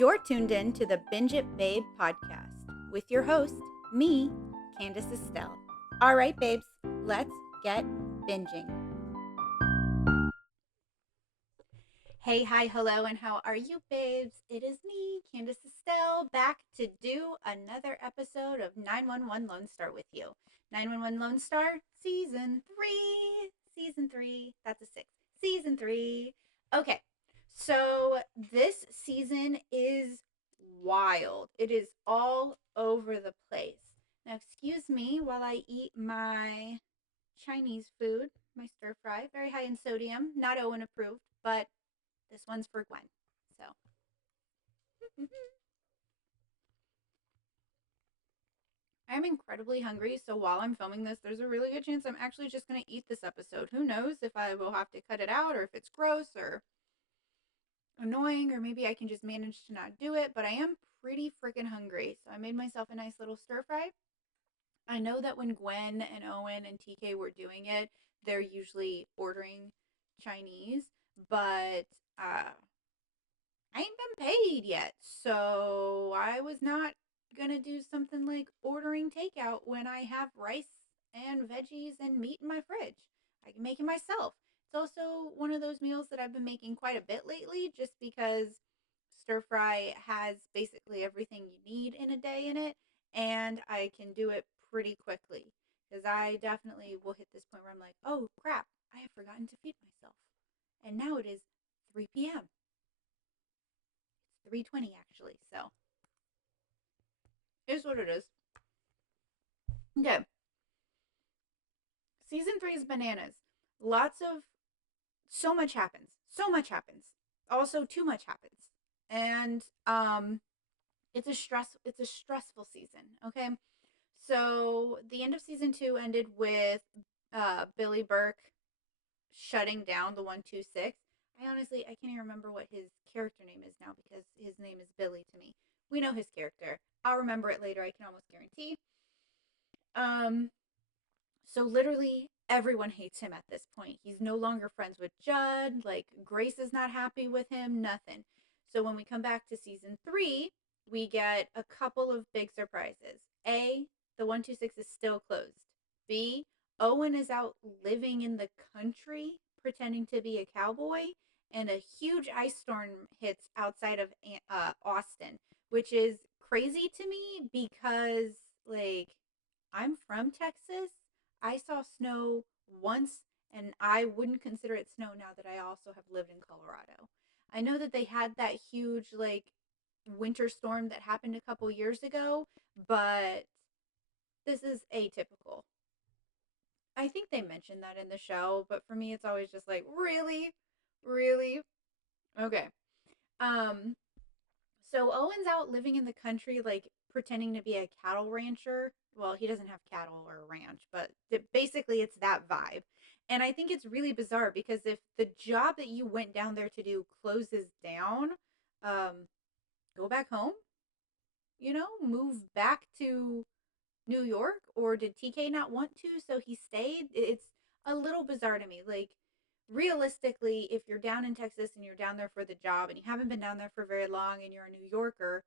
You're tuned in to the Binge It Babe podcast with your host, me, Candace Estelle. All right, babes, let's get binging. Hey, hi, hello, and how are you, babes? It is me, Candace Estelle, back to do another episode of 911 Lone Star with you. 911 Lone Star, Season 3. Season 3. That's a 6. Season 3. Okay, so this season is wild. It is all over the place. Now, excuse me while I eat my Chinese food, my stir fry, very high in sodium, not Owen approved, but this one's for Gwen. So, I'm incredibly hungry. So, while I'm filming this, there's a really good chance I'm actually just going to eat this episode. Who knows if I will have to cut it out or if it's gross or annoying, or maybe I can just manage to not do it. But I am pretty freaking hungry. So, I made myself a nice little stir fry. I know that when Gwen and Owen and TK were doing it, they're usually ordering Chinese, but I ain't been paid yet, so I was not gonna do something like ordering takeout when I have rice and veggies and meat in my fridge. I can make it myself. It's also one of those meals that I've been making quite a bit lately just because stir fry has basically everything you need in a day in it, and I can do it pretty quickly. Because I definitely will hit this point where I'm like, oh crap, I have forgotten to feed myself. And now it is 3 p.m. 3:20 actually. So here's what it is. Okay. Season 3 is bananas. Lots of so much happens. So much happens. Also too much happens. And it's a stressful season, okay? So the end of season 2 ended with Billy Burke shutting down the 126. I can't even remember what his character name is now because his name is Billy to me. We know his character. I'll remember it later, I can almost guarantee. Um, so literally everyone hates him at this point. He's no longer friends with Judd. Like, Grace is not happy with him, nothing. So when we come back to season 3, we get a couple of big surprises. A, the 126 is still closed. B, Owen is out living in the country pretending to be a cowboy, and a huge ice storm hits outside of Austin, which is crazy to me because, like, I'm from Texas. I saw snow once, and I wouldn't consider it snow now that I also have lived in Colorado. I know that they had that huge, like, winter storm that happened a couple years ago, but this is atypical. I think they mentioned that in the show, but for me, it's always just like, really? Really? Okay. Um, so Owen's out living in the country, like pretending to be a cattle rancher. Well, he doesn't have cattle or a ranch, but basically it's that vibe. And I think it's really bizarre because if the job that you went down there to do closes down, go back home, move back to New York, or did TK not want to, so he stayed? It's a little bizarre to me. Like, realistically, if you're down in Texas and you're down there for the job and you haven't been down there for very long and you're a New Yorker,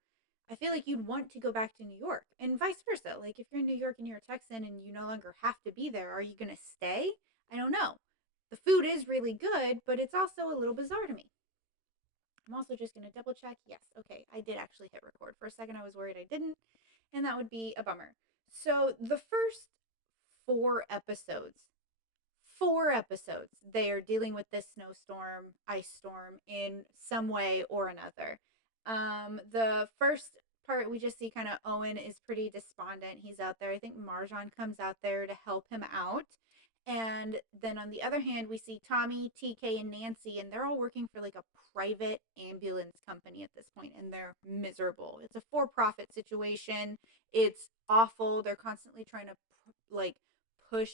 I feel like you'd want to go back to New York, and vice versa. Like, if you're in New York and you're a Texan and you no longer have to be there, are you going to stay? I don't know. The food is really good, but it's also a little bizarre to me. I'm also just going to double check. Yes, okay, I did actually hit record. For a second, I was worried I didn't, and that would be a bummer. So the first four episodes, they are dealing with this snowstorm, ice storm in some way or another. The first part, we just see kind of Owen is pretty despondent. He's out there. I think Marjan comes out there to help him out. And then on the other hand, we see Tommy, TK, and Nancy, and they're all working for like a private ambulance company at this point, and they're miserable. It's a for-profit situation. It's awful. They're constantly trying to like push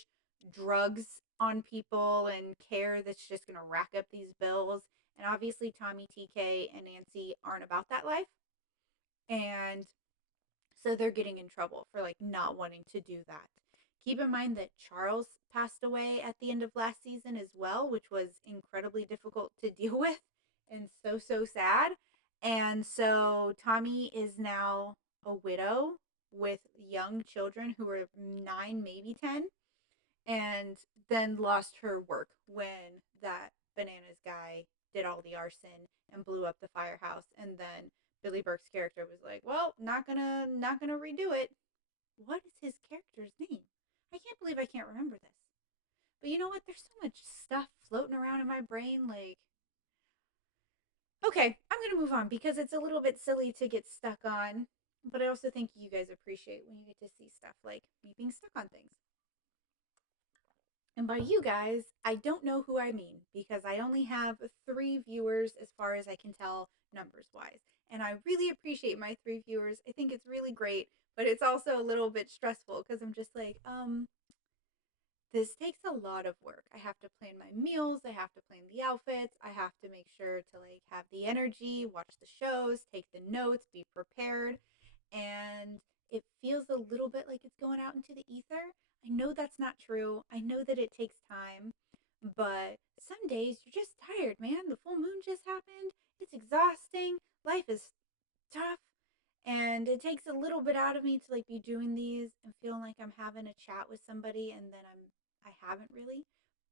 drugs on people and care that's just going to rack up these bills. And obviously, Tommy, TK, and Nancy aren't about that life. And so they're getting in trouble for like not wanting to do that. Keep in mind that Charles passed away at the end of last season as well, which was incredibly difficult to deal with and so sad. And so Tommy is now a widow with young children who were 9, maybe 10, and then lost her work when that bananas guy did all the arson and blew up the firehouse. And then Billy Burke's character was like, well, not gonna redo it. What is his character's name? I can't believe I can't remember this. But you know what? There's so much stuff floating around in my brain. Like, okay, I'm going to move on because it's a little bit silly to get stuck on. But I also think you guys appreciate when you get to see stuff like me being stuck on things. And by you guys, I don't know who I mean because I only have 3 viewers as far as I can tell, numbers wise. And I really appreciate my 3 viewers. I think it's really great, but it's also a little bit stressful because I'm just like, this takes a lot of work. I have to plan my meals, I have to plan the outfits, I have to make sure to like have the energy, watch the shows, take the notes, be prepared, and it feels a little bit like it's going out into the ether. I know that's not true. I know that it takes time, but some days you're just tired, man. The full moon just happened. It's exhausting. Life is tough, and it takes a little bit out of me to like be doing these and feeling like I'm having a chat with somebody and then I haven't really.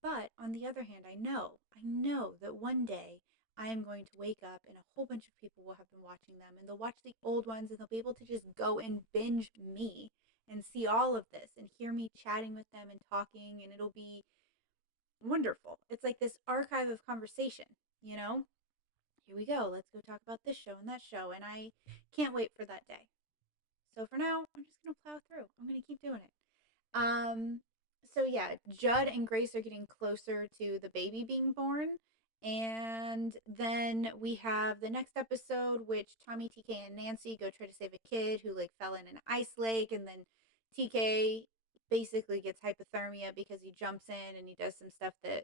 But on the other hand, I know that one day I am going to wake up and a whole bunch of people will have been watching them and they'll watch the old ones and they'll be able to just go and binge me and see all of this and hear me chatting with them and talking, and it'll be wonderful. It's like this archive of conversation, you know? Here we go. Let's go talk about this show and that show. And I can't wait for that day. So for now, I'm just going to plow through. I'm going to keep doing it. Um, so yeah, Judd and Grace are getting closer to the baby being born. And then we have the next episode, which Tommy, TK, and Nancy go try to save a kid who like fell in an ice lake. And then TK basically gets hypothermia because he jumps in and he does some stuff that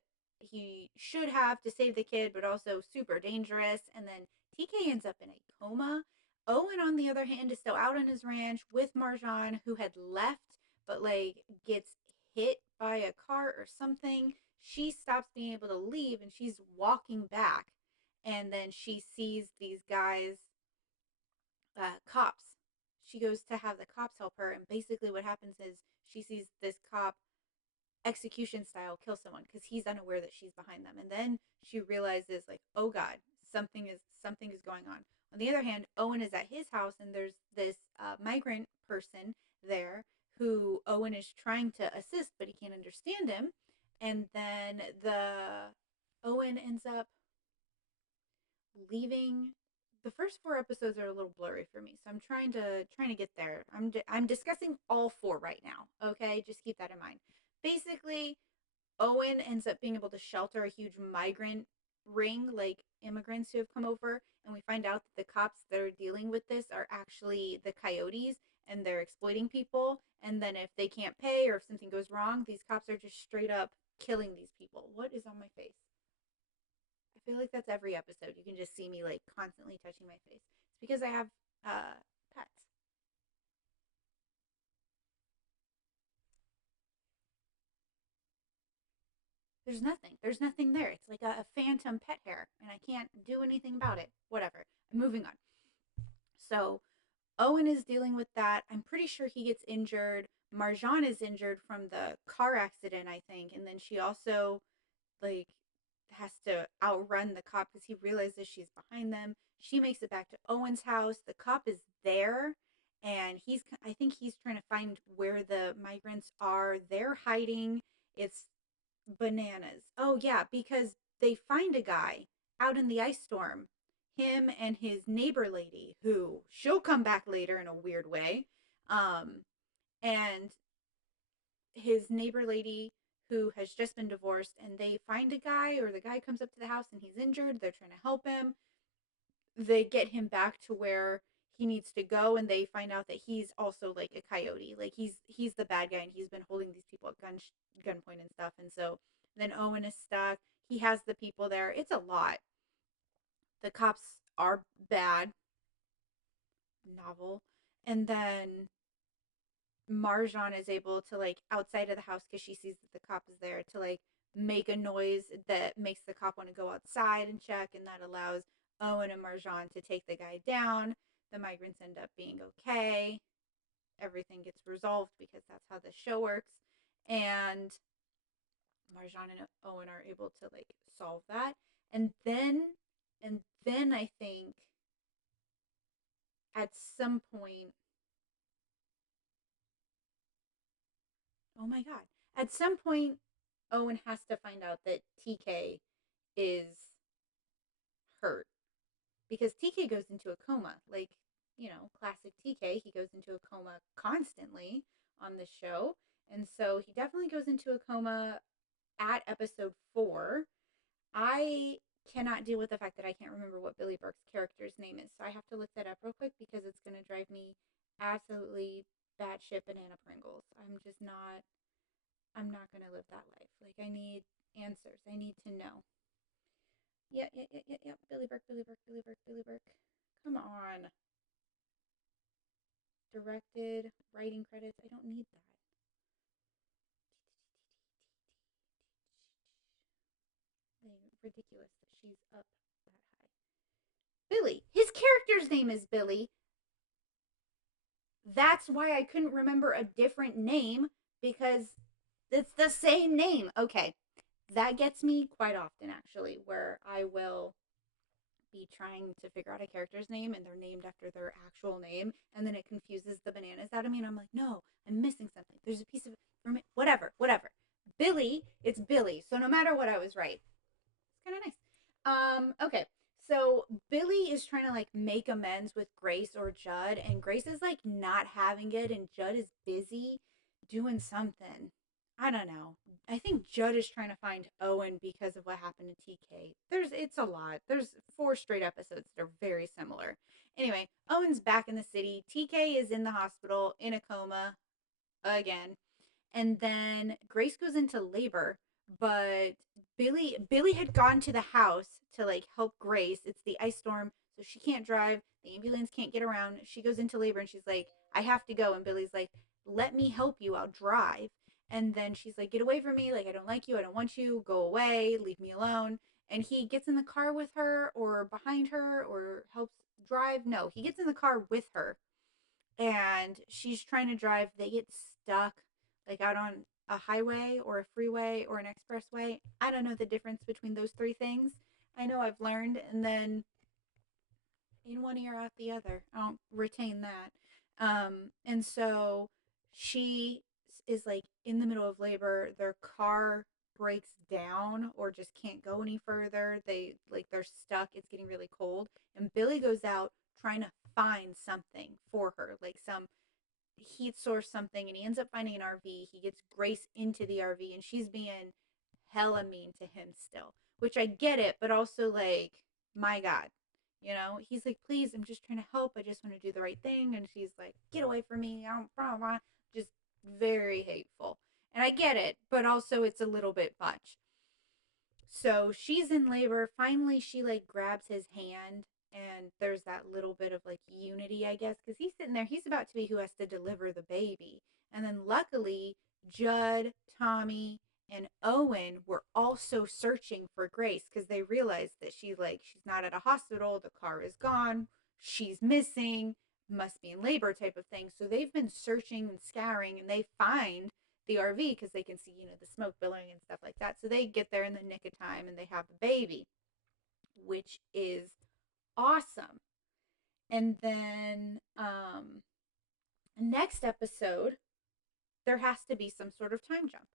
he should have to save the kid, but also super dangerous. And then TK ends up in a coma. Owen, on the other hand, is still out on his ranch with Marjan, who had left, but like gets hit by a car or something. She stops being able to leave and she's walking back. And then she sees these guys, cops. She goes to have the cops help her. And basically, what happens is she sees this cop execution style kill someone because he's unaware that she's behind them, and then she realizes like, oh god, something is going on the other hand, Owen is at his house and there's this migrant person there who Owen is trying to assist but he can't understand him, and then the Owen ends up leaving. The first 4 episodes are a little blurry for me, so I'm trying to get there. I'm discussing all 4 right now, okay? Just keep that in mind. Basically, Owen ends up being able to shelter a huge migrant ring, like immigrants who have come over, and we find out that the cops that are dealing with this are actually the coyotes and they're exploiting people. And then if they can't pay or if something goes wrong, these cops are just straight up killing these people. What is on my face? I feel like that's every episode. You can just see me like constantly touching my face. It's because I have pets. There's nothing. There's nothing there. It's like a phantom pet hair, and I can't do anything about it. Whatever. I'm moving on. So Owen is dealing with that. I'm pretty sure he gets injured. Marjan is injured from the car accident, I think, and then she also like has to outrun the cop because he realizes she's behind them. She makes it back to Owen's house. The cop is there, and I think he's trying to find where the migrants are. They're hiding. It's bananas. Oh yeah, because they find a guy out in the ice storm. Him and his neighbor lady, who she'll come back later in a weird way. Um, and his neighbor lady who has just been divorced, and they find a guy, or the guy comes up to the house and he's injured. They're trying to help him. They get him back to where he needs to go, and they find out that he's also like a coyote. Like he's the bad guy, and he's been holding these people at gunpoint and stuff. And so then Owen is stuck. He has the people there. It's a lot. The cops are bad. Novel. And then Marjan is able to like outside of the house because she sees that the cop is there to like make a noise that makes the cop want to go outside and check, and that allows Owen and Marjan to take the guy down. The migrants end up being okay. Everything gets resolved because that's how the show works. And Marjan and Owen are able to like solve that. And then I think at some point, oh my god, at some point Owen has to find out that TK is hurt because TK goes into a coma. Like, classic TK, he goes into a coma constantly on the show. And so he definitely goes into a coma at episode 4. I cannot deal with the fact that I can't remember what Billy Burke's character's name is. So I have to look that up real quick because it's going to drive me absolutely batshit banana Pringles. I'm not going to live that life. Like, I need answers. I need to know. Yeah. Billy Burke, Billy Burke, Billy Burke, Billy Burke. Come on. Directed, writing credits. I don't need that. Ridiculous that she's up that high. Billy. His character's name is Billy. That's why I couldn't remember a different name because it's the same name. Okay. That gets me quite often, actually, where I will be trying to figure out a character's name and they're named after their actual name, and then it confuses the bananas out of me, and I'm like, no, I'm missing something. There's a piece of whatever. Billy, it's Billy. So no matter what, I was right. It's kind of nice. Okay. So Billy is trying to like make amends with Grace or Judd, and Grace is like not having it, and Judd is busy doing something. I don't know. I think Judd is trying to find Owen because of what happened to TK. It's a lot. There's 4 straight episodes that are very similar. Anyway, Owen's back in the city. TK is in the hospital in a coma again. And then Grace goes into labor, but Billy had gone to the house to like help Grace. It's the ice storm, so she can't drive. The ambulance can't get around. She goes into labor and she's like, "I have to go." And Billy's like, "Let me help you. I'll drive." And then she's like, "Get away from me. Like, I don't like you. I don't want you. Go away. Leave me alone." And he gets in the car with her or behind her or helps drive. No, he gets in the car with her and she's trying to drive. They get stuck like out on a highway or a freeway or an expressway. I don't know the difference between those 3 things. I know I've learned, and then in one ear out the other. I don't retain that. And so she is like in the middle of labor. Their car breaks down or just can't go any further. They're stuck. It's getting really cold. And Billy goes out trying to find something for her, like some heat source, something, and he ends up finding an RV. He gets Grace into the RV, and she's being hella mean to him still, which I get it, but also like, my God, he's like, please, I'm just trying to help. I just want to do the right thing. And she's like, get away from me. I don't, blah, blah. Just very hateful. And I get it, but also it's a little bit much. So she's in labor. Finally, she like grabs his hand, and there's that little bit of like unity, I guess, because he's sitting there. He's about to be who has to deliver the baby. And then luckily, Judd, Tommy, and Owen were also searching for Grace because they realized that she's not at a hospital. The car is gone. She's missing. Must be in labor type of thing. So they've been searching and scouring, and they find the RV because they can see, the smoke billowing and stuff like that. So they get there in the nick of time and they have the baby, which is awesome. And then next episode, there has to be some sort of time jump.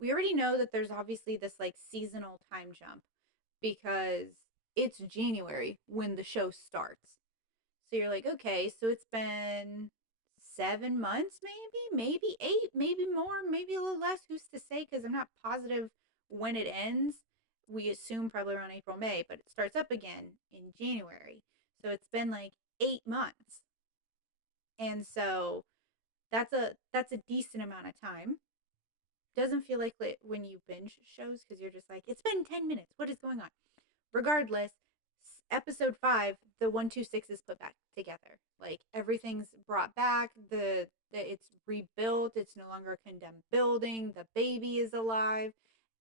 We already know that there's obviously this like seasonal time jump because it's January when the show starts. So you're like, okay, so it's been 7 months, maybe 8, maybe more, maybe a little less. Who's to say? Because I'm not positive when it ends. We assume probably around April, May, but it starts up again in January. So it's been like 8 months. And so that's a decent amount of time. Doesn't feel like when you binge shows because you're just like, it's been 10 minutes. What is going on? Regardless, episode 5, the 126 is put back together. Like everything's brought back. It's rebuilt. It's no longer a condemned building. The baby is alive.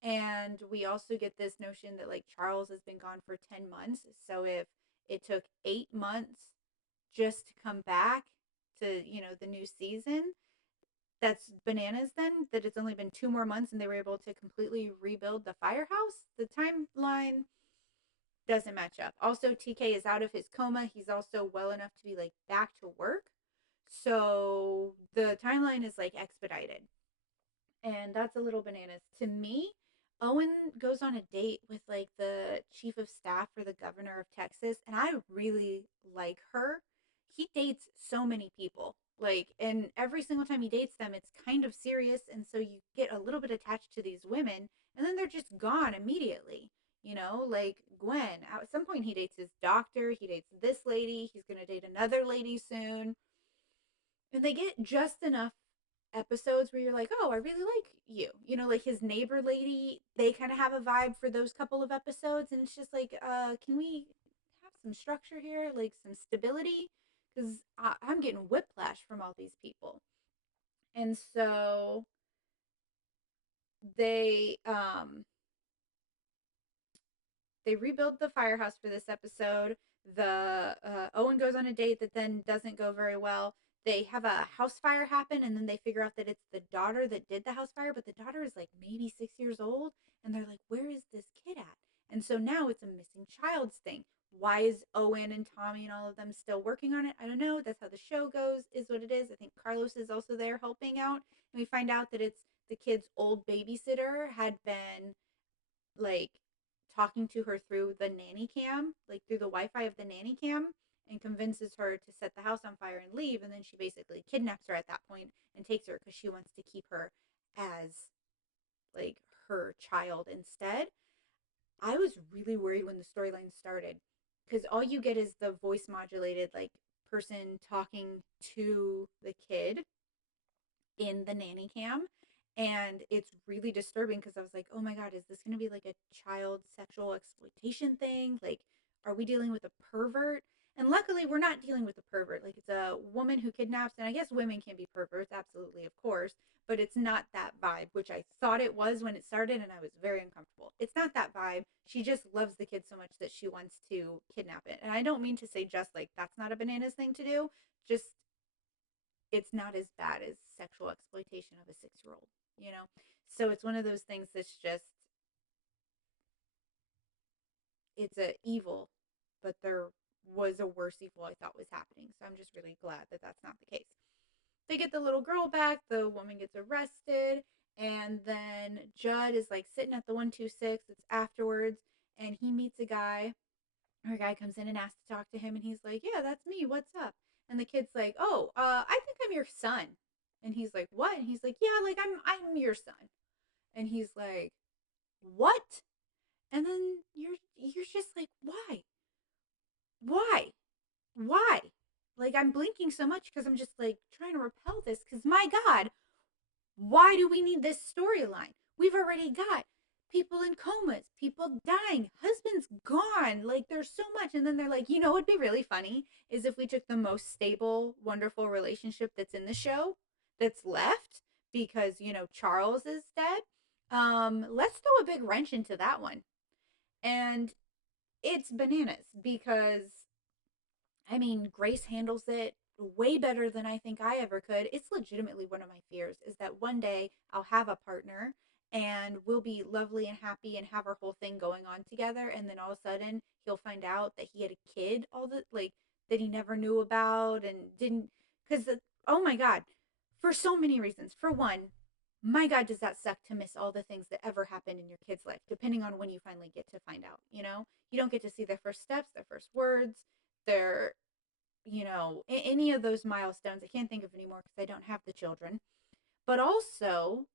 And we also get this notion that like Charles has been gone for 10 months. So if it took 8 months just to come back to, the new season. That's bananas then, that it's only been 2 more months and they were able to completely rebuild the firehouse. The timeline doesn't match up. Also, TK is out of his coma. He's also well enough to be like back to work. So the timeline is like expedited. And that's a little bananas. To me, Owen goes on a date with like the chief of staff for the governor of Texas, and I really like her. He dates so many people. Like, and every single time he dates them, it's kind of serious, and so you get a little bit attached to these women, and then they're just gone immediately. Like Gwen. At some point, he dates his doctor. He dates this lady. He's gonna date another lady soon, and they get just enough episodes where you're like, oh, I really like you. Like his neighbor lady, they kind of have a vibe for those couple of episodes. And it's just like, can we have some structure here, like some stability? Because I'm getting whiplash from all these people. And so they, they rebuild the firehouse for this episode. The Owen goes on a date that then doesn't go very well. They have a house fire happen, and then they figure out that it's the daughter that did the house fire, but the daughter is like maybe 6 years old, and they're like, "Where is this kid at?" And so now it's a missing child's thing. Why is Owen and Tommy and all of them still working on it? I don't know. That's how the show goes. Is what it is. I think Carlos is also there helping out, and we find out that it's the kid's old babysitter had been like talking to her through the nanny cam, like through the Wi-Fi of the nanny cam, and convinces her to set the house on fire and leave. And then she basically kidnaps her at that point and takes her because she wants to keep her as like her child instead. I was really worried when the storyline started because all you get is the voice modulated like person talking to the kid in the nanny cam, and it's really disturbing because I was like, oh my god, is this going to be like a child sexual exploitation thing? Like, are we dealing with a pervert? And luckily we're not dealing with a pervert. Like, it's a woman who kidnaps, and I guess women can be perverts, absolutely, of course, but it's not that vibe, which I thought it was when it started, and I was very uncomfortable. It's not that vibe. She just loves the kid so much that she wants to kidnap it. And I don't mean to say just like that's not a bananas thing to do, just it's not as bad as sexual exploitation of a 6 year old. So it's one of those things that's just, it's a evil, but there was a worse evil I thought was happening. So I'm just really glad that that's not the case. They get the little girl back, the woman gets arrested, and then Judd is like sitting at the 126. It's afterwards, and he meets a guy. Our guy comes in and asks to talk to him, and he's like, yeah, that's me, what's up? And the kid's like, oh, I think I'm your son. And he's like, what? And he's like, yeah, like I'm your son. And he's like, what? And then you're just like, why why like, I'm blinking so much because I'm just like trying to repel this, because my god, why do we need this storyline? We've already got people in comas, people dying, husbands gone. Like, there's so much. And then they're like, what'd be really funny is if we took the most stable, wonderful relationship that's in the show that's left because, Charles is dead. Let's throw a big wrench into that one. And it's bananas because I mean, Grace handles it way better than I think I ever could. It's legitimately one of my fears is that one day I'll have a partner and we'll be lovely and happy and have our whole thing going on together, and then all of a sudden he'll find out that he had a kid all the like that he never knew about and didn't, cuz oh my god, for so many reasons. For one, my god, does that suck to miss all the things that ever happened in your kid's life depending on when you finally get to find out. You don't get to see their first steps, their first words, their any of those milestones. I can't think of anymore because I don't have the children. But also,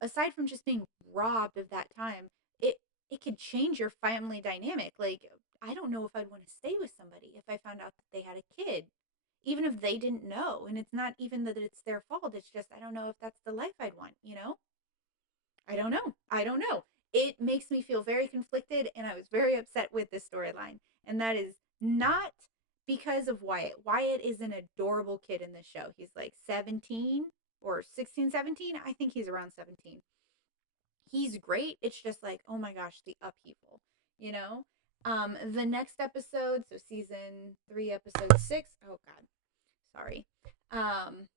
aside from just being robbed of that time, it could change your family dynamic. Like, I don't know if I'd want to stay with somebody if I found out that they had a kid, even if they didn't know. And it's not even that it's their fault. It's just I don't know if that's the life I'd want. I don't know. I don't know. It makes me feel very conflicted, and I was very upset with this storyline. And that is not because of Wyatt. Wyatt is an adorable kid in this show. He's like 17 or 16, 17. I think he's around 17. He's great. It's just like, oh my gosh, the upheaval, you know? The next episode, so season 3, episode 6. Oh God, sorry. Um,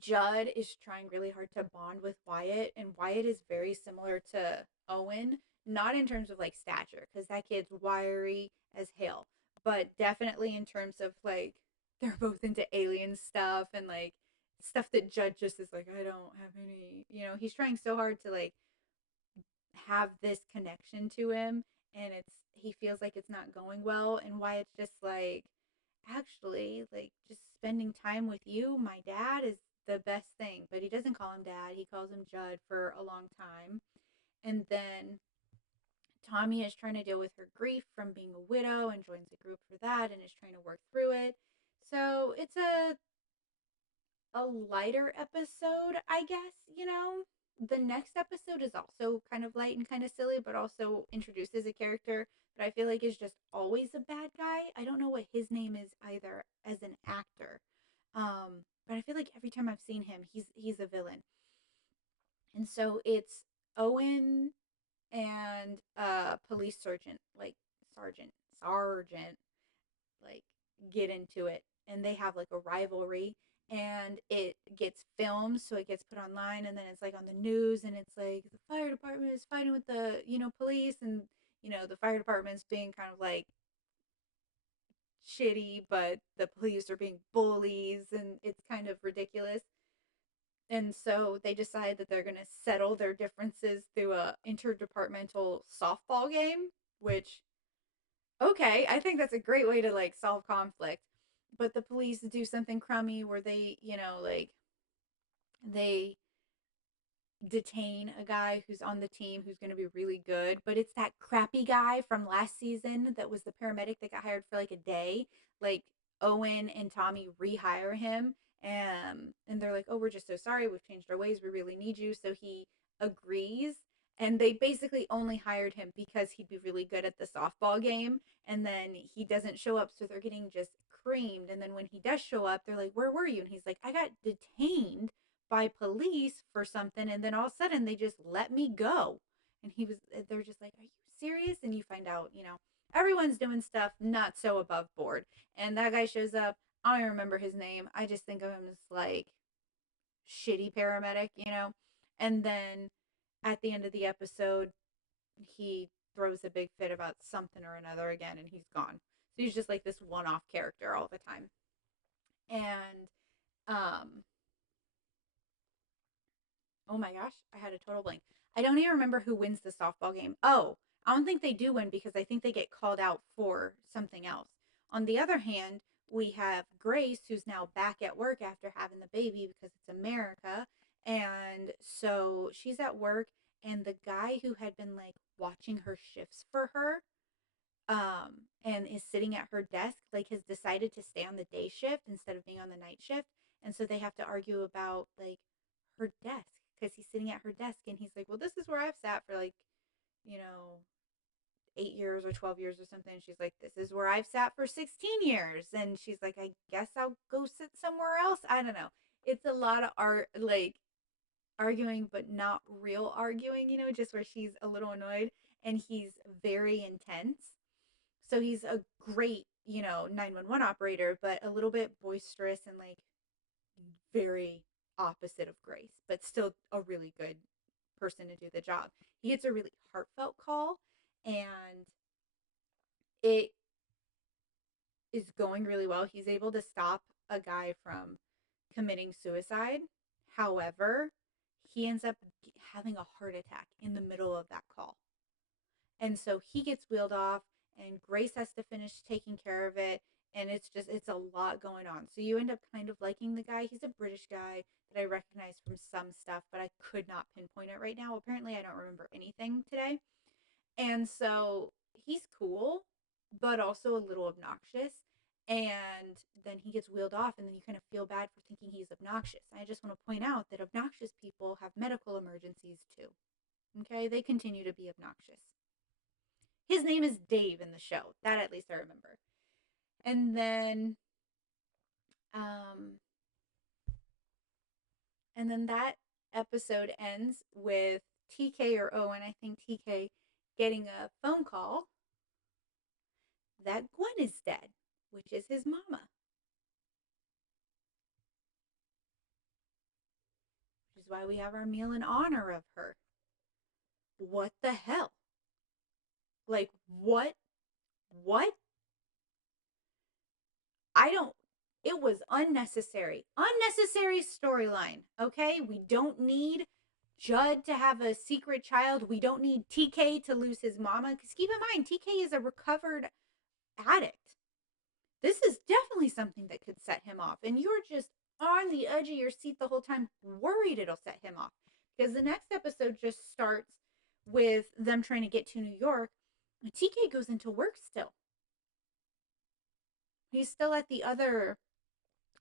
Judd is trying really hard to bond with Wyatt, and Wyatt is very similar to Owen, not in terms of like stature, because that kid's wiry as hell, but definitely in terms of like they're both into alien stuff and like stuff that Judd just is like, I don't have any, he's trying so hard to like have this connection to him, and he feels like it's not going well, and Wyatt's just like, actually, like, just spending time with you, my dad, is the best thing. But he doesn't call him dad, he calls him Judd for a long time. And then Tommy is trying to deal with her grief from being a widow and joins a group for that and is trying to work through it. So it's a lighter episode, I guess. The next episode is also kind of light and kind of silly, but also introduces a character that I feel like is just always a bad guy. I don't know what his name is either as an actor. But I feel like every time I've seen him, he's a villain. And so it's Owen and police sergeant, like sergeant, like get into it, and they have like a rivalry, and it gets filmed, so it gets put online, and then it's like on the news, and it's like the fire department is fighting with the police, and the fire department's being kind of like shitty, but the police are being bullies, and it's kind of ridiculous. And so they decide that they're going to settle their differences through a interdepartmental softball game, which, okay, I think that's a great way to like solve conflict. But the police do something crummy where they, like they detain a guy who's on the team who's going to be really good, but it's that crappy guy from last season that was the paramedic that got hired for like a day. Like Owen and Tommy rehire him, and they're like, "Oh, we're just so sorry. We've changed our ways. We really need you." So he agrees, and they basically only hired him because he'd be really good at the softball game, and then he doesn't show up, so they're getting just creamed. And then when he does show up, they're like, "Where were you?" And he's like, "I got detained by police for something, and then all of a sudden they just let me go." And they're just like, "Are you serious?" And you find out, everyone's doing stuff not so above board. And that guy shows up. I don't remember his name. I just think of him as like shitty paramedic. And then at the end of the episode, he throws a big fit about something or another again, and he's gone. So he's just like this one-off character all the time. And oh my gosh, I had a total blank. I don't even remember who wins the softball game. Oh, I don't think they do win because I think they get called out for something else. On the other hand, we have Grace, who's now back at work after having the baby because it's America. And so she's at work, and the guy who had been like watching her shifts for her, and is sitting at her desk, like has decided to stay on the day shift instead of being on the night shift. And so they have to argue about like her desk because he's sitting at her desk, and he's like, well, this is where I've sat for like, you know, 8 years or 12 years or something. And she's like, this is where I've sat for 16 years. And she's like, I guess I'll go sit somewhere else. I don't know. It's a lot of art, like arguing, but not real arguing, just where she's a little annoyed, and he's very intense. So he's a great, 911 operator, but a little bit boisterous and like very opposite of Grace, but still a really good person to do the job. He gets a really heartfelt call, and it is going really well. He's able to stop a guy from committing suicide. However, he ends up having a heart attack in the middle of that call. And so he gets wheeled off, and Grace has to finish taking care of it. And it's a lot going on. So you end up kind of liking the guy. He's a British guy that I recognize from some stuff, but I could not pinpoint it right now. Apparently, I don't remember anything today. And so he's cool, but also a little obnoxious. And then he gets wheeled off, and then you kind of feel bad for thinking he's obnoxious. I just want to point out that obnoxious people have medical emergencies too. Okay, they continue to be obnoxious. His name is Dave in the show. That at least I remember. And then um that episode ends with TK or Owen, I think TK, getting a phone call that Gwen is dead, which is his mama, which is why we have our meal in honor of her. What the hell? Like, what? What? I don't. It was unnecessary. Unnecessary storyline, okay? We don't need Judd to have a secret child. We don't need TK to lose his mama. Because keep in mind, TK is a recovered addict. This is definitely something that could set him off. And you're just on the edge of your seat the whole time, worried it'll set him off. Because the next episode just starts with them trying to get to New York. And TK goes into work still. He's still at the other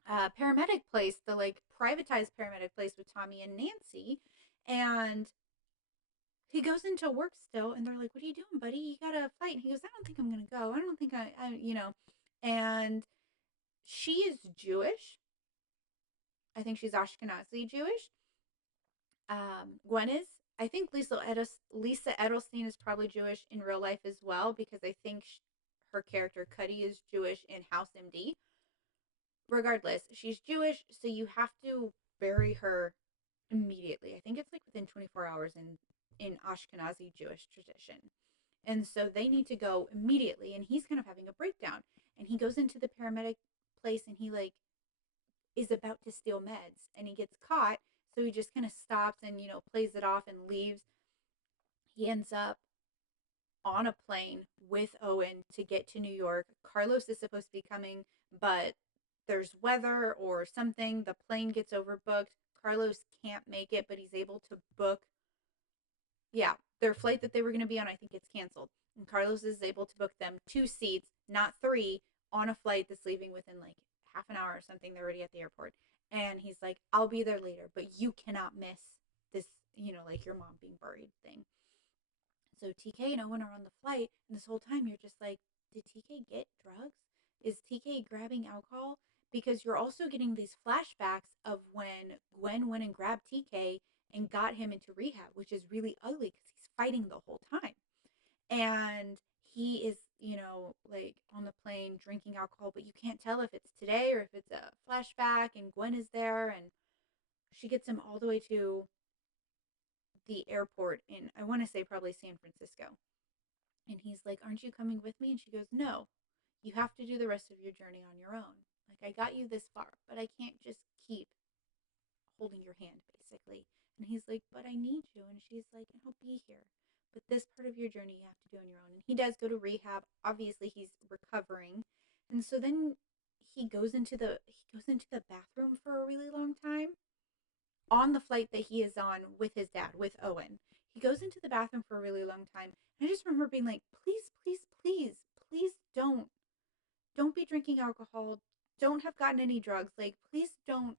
paramedic place, the like privatized paramedic place with Tommy and Nancy. And he goes into work still, and they're like, "What are you doing, buddy? You got a flight." And he goes, "I don't think I'm gonna go. I don't think I. And she is Jewish. I think she's Ashkenazi Jewish. Gwen is. I think Lisa Edelstein is probably Jewish in real life as well, because I think her character Cuddy is Jewish in House MD. Regardless, she's Jewish, so you have to bury her immediately. I think it's like within 24 hours in Ashkenazi Jewish tradition. And so they need to go immediately, and he's kind of having a breakdown. And he goes into the paramedic place, and he like is about to steal meds, and he gets caught, so he just kind of stops and plays it off and leaves. He ends up on a plane with Owen to get to New York. Carlos is supposed to be coming, but there's weather or something. The plane gets overbooked. Carlos can't make it, but he's able to book. Yeah, their flight that they were going to be on, I think it's canceled. And Carlos is able to book them 2 seats, not 3, on a flight that's leaving within like half an hour or something. They're already at the airport. And he's like, "I'll be there later, but you cannot miss this, like your mom being buried thing." So TK and Owen are on the flight, and this whole time you're just like, did TK get drugs? Is TK grabbing alcohol? Because you're also getting these flashbacks of when Gwen went and grabbed TK and got him into rehab, which is really ugly because he's fighting the whole time. And he is, like on the plane drinking alcohol, but you can't tell if it's today or if it's a flashback. And Gwen is there, and she gets him all the way to the airport in, I want to say, probably San Francisco. And he's like, "Aren't you coming with me?" And she goes, "No, you have to do the rest of your journey on your own. Like, I got you this far, but I can't just keep holding your hand, basically." And he's like, "But I need you." And she's like, "I'll be here. But this part of your journey you have to do on your own." And he does go to rehab. Obviously, he's recovering. And so then he goes into the bathroom for a really long time on the flight that he is on with his dad, with Owen. He goes into the bathroom for a really long time. And I just remember being like, "Please, please, please, please don't be drinking alcohol. Don't have gotten any drugs. Like, please don't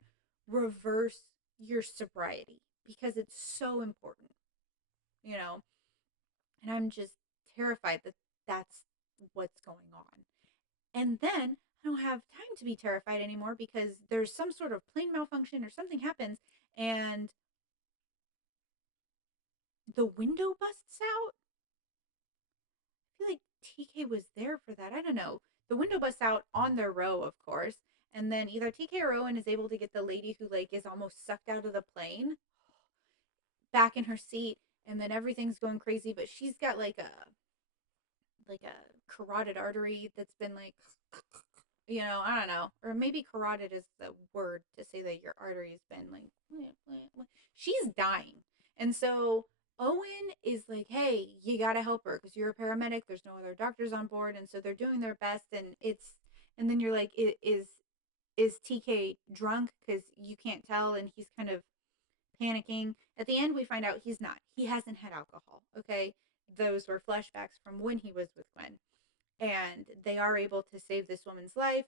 reverse your sobriety because it's so important, you know?" And I'm just terrified that that's what's going on. And then I don't have time to be terrified anymore because there's some sort of plane malfunction or something happens, and the window busts out. I feel like TK was there for that. I don't know. The window busts out on their row, of course, and then either TK or Owen is able to get the lady who like is almost sucked out of the plane back in her seat, and then everything's going crazy. But she's got like a carotid artery that's been like, I don't know, or maybe carotid is the word to say that your artery's been like, she's dying. And so Owen is like, "Hey, you gotta help her because you're a paramedic. There's no other doctors on board." And so they're doing their best, and then you're like, is TK drunk? Because you can't tell, and he's kind of panicking. At the end, we find out he's not. He hasn't had alcohol. Okay, those were flashbacks from when he was with Gwen, and they are able to save this woman's life,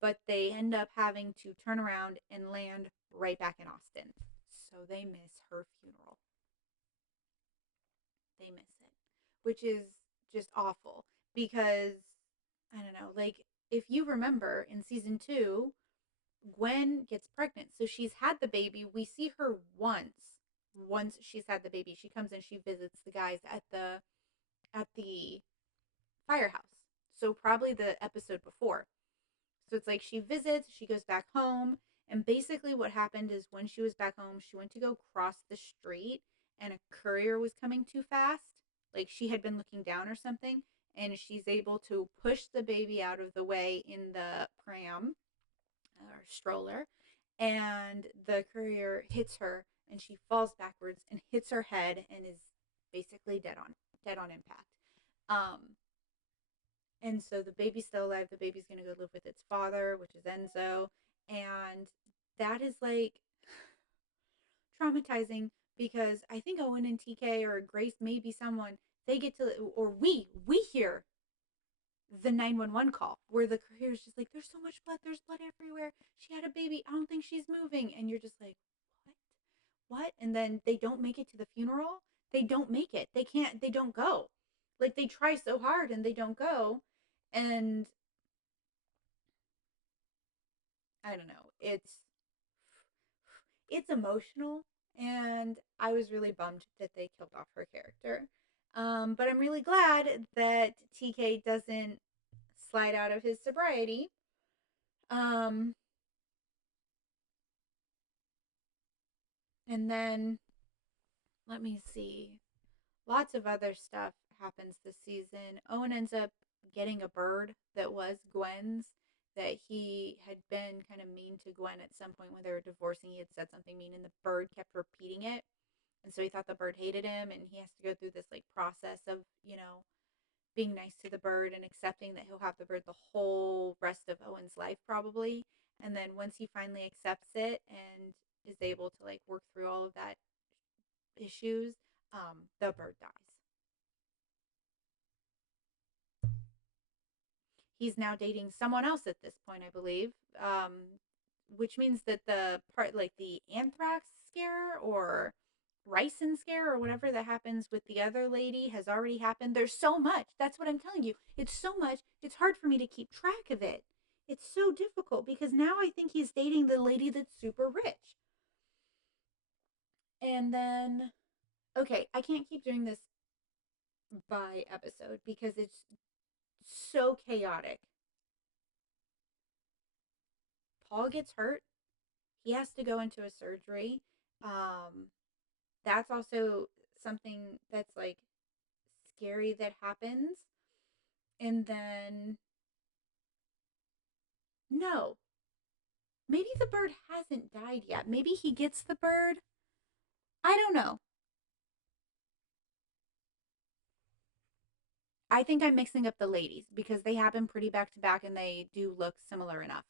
but they end up having to turn around and land right back in Austin. So they miss her funeral. They miss it, which is just awful because I don't know, like if you remember in season 2, Gwen gets pregnant. So she's had the baby. We see her once. Once she's had the baby, she comes and she visits the guys at the firehouse. So probably the episode before. So it's like she visits, she goes back home, and basically what happened is when she was back home, she went to go cross the street and a courier was coming too fast. Like she had been looking down or something, and she's able to push the baby out of the way in the pram or stroller, and the courier hits her and she falls backwards and hits her head and is basically dead on impact. Um and so the baby's still alive. The baby's going to go live with its father, which is Enzo. And that is like traumatizing because I think Owen and TK or Grace, maybe someone, they get to, or we hear the 911 call where the courier's just like, there's so much blood. There's blood everywhere. She had a baby. I don't think she's moving. And you're just like, what? What? And then they don't make it to the funeral. They don't make it. They can't, they don't go. Like they try so hard and they don't go. And I don't know. It's emotional, and I was really bummed that they killed off her character. But I'm really glad that TK doesn't slide out of his sobriety. Um, and then let me see. Lots of other stuff happens this season. Owen ends up getting a bird that was Gwen's, that he had been kind of mean to Gwen at some point when they were divorcing. He had said something mean, and the bird kept repeating it. And so he thought the bird hated him, and he has to go through this like process of, being nice to the bird and accepting that he'll have the bird the whole rest of Owen's life, probably. And then once he finally accepts it and is able to like work through all of that issues, the bird dies. He's now dating someone else at this point, I believe. Which means that the part like the anthrax scare or ricin scare or whatever that happens with the other lady has already happened. There's so much. That's what I'm telling you. It's so much. It's hard for me to keep track of it. It's so difficult because now I think he's dating the lady that's super rich. And then, okay, I can't keep doing this by episode because it's so chaotic. Paul gets hurt. He has to go into a surgery. Um, that's also something that's like scary that happens. And then, no, maybe the bird hasn't died yet. Maybe he gets the bird. I don't know. I think I'm mixing up the ladies because they happen pretty back to back and they do look similar enough.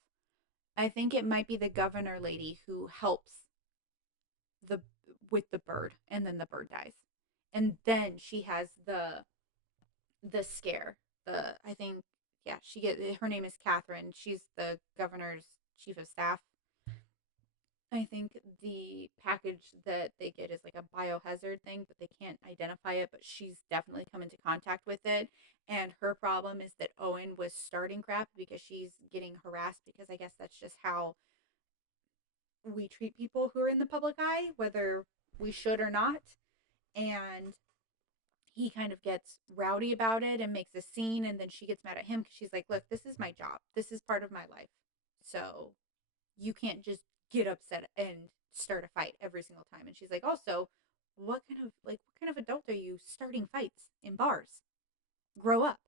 I think it might be the governor lady who helps the with the bird and then the bird dies. And then she has the scare. The I think yeah, she get her name is Catherine. She's the governor's chief of staff. I think the package that they get is like a biohazard thing, but they can't identify it. But she's definitely come into contact with it. And her problem is that Owen was starting crap because she's getting harassed because I guess that's just how we treat people who are in the public eye, whether we should or not. And he kind of gets rowdy about it and makes a scene. And then she gets mad at him because she's like, look, this is my job. This is part of my life. So you can't just get upset and start a fight every single time. And she's like, also, what kind of adult are you starting fights in bars? Grow up.